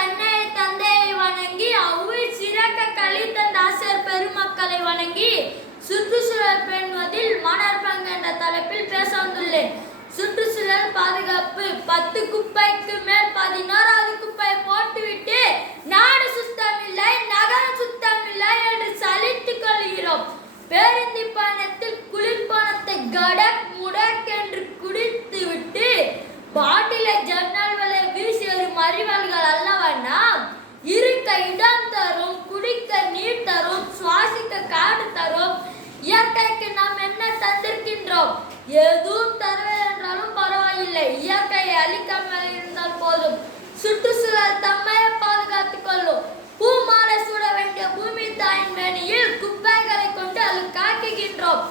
அன்னை தந்தையை வணங்கி அவ்வுயிர் சிறக்க கழித்தந்த ஆசிரியர் பெருமக்களை வணங்கி சுற்றுச்சூழல் பேணுவதில் மாணவர் பங்கு என்ற தலைப்பில் பேச வந்துள்ளேன். சுற்றுச்சூழல் பாதுகாப்பு. 10 குப்பைக்கு மேல் 11வது குப்பை போட்டுவிட்டு நாடு சுத்தமில்லை, நகரம் சுத்தமில்லை என்று சலித்துக் கொள்கிறோம். பேருந்து பயணத்தில் குளிர்பானத்தை கடக் முடக் என்று குடித்துவிட்டு பாட்டிலை ஜன்னல் வரை வீசி வரும் அறிவாளிகள் அல்லவா நாம்? இருக்க இடம் தரும், குடிக்க நீர் தரும், சுவாசிக்க காடு தரும். இயற்கைக்கு நாம் என்ன தந்திருக்கின்றோம்? எதுவும் தரவே என்றாலும் பரவாயில்லை, இயற்கையை அழிக்காமல் இருந்தால் போதும். சுற்றுச்சூழல் தம்மையை பாதுகாத்துக் கொள்ளும். பூமாலை சூட வேண்டிய பூமி தாயின் மேனியில் குப்பைகளை கொண்டு அது காக்குகின்றோம்.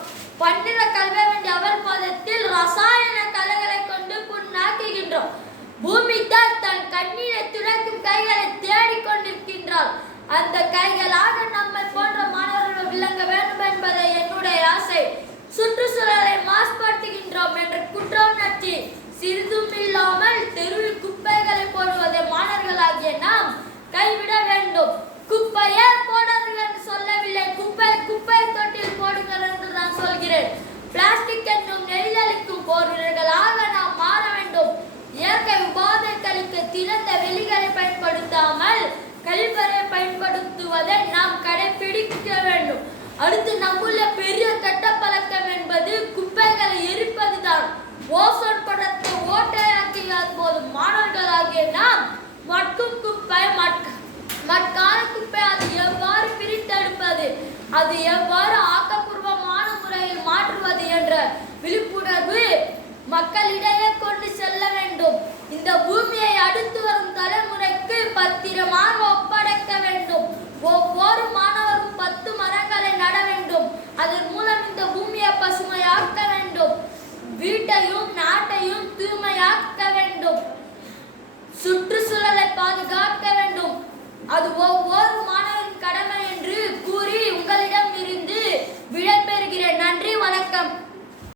பன்னிர கல்வ வேண்டிய அவர் பாதத்தில் ரசாயன கலைகளை கொண்டு புண்ணாக்குகின்றோம். பூமி தான் தன் கண்ணீரை துடைக்கும் கைகளை தேடிக்கொண்டிருக்கின்றாள். அந்த கைகளாக நம்மை போன்ற மாணவர்கள் விளங்க வேண்டும் என்பதை என்னுடைய ஆசை. சுற்றுச்சூழலை மாசுபடுத்துகின்றோம் என்ற குற்றவுணர்ச்சி சிறிதும் இல்லாமல் தெருவில் குப்பைகளை போடுவதை மாணவர்களாகிய நாம் கைவிட வேண்டும். குப்பையே போடாதீர்கள் என்று சொல்லவில்லை, குப்பை தொட்டில் போடுங்கள் என்று நான் சொல்கிறேன். பிளாஸ்டிக் என்னும் நெறிதலுக்கும் பொருள்களாக நாம் மாற வேண்டும். இயற்கை உபாதை கழிக்க திறந்த வெளிகளை பயன்படுத்தாமல் கழிப்பறை பயன்படுத்துவதை நாம் கடைபிடிக்க வேண்டும். அடுத்து நம்முள்ள பெரிய கெட்ட பழக்கம் என்பது குப்பைகளை எரிப்பதுதான். ஓசோன் படத்தை ஓட்டையாக்கியால் போதும் மாணவர்களாகிய நாம் மட்கும் குப்பை, மட்கான குப்பை அது எவ்வாறு பிரித்தெடுப்பது, அது எவ்வாறு ஆக்கப்பூர்வமான முறையில் மாற்றுவது என்ற விழிப்புணர்வு மக்களிடையே கொண்டு செல்ல வேண்டும். இந்த பூமியை அடுத்து வரும் தலைமுறைக்கு பத்திரமாக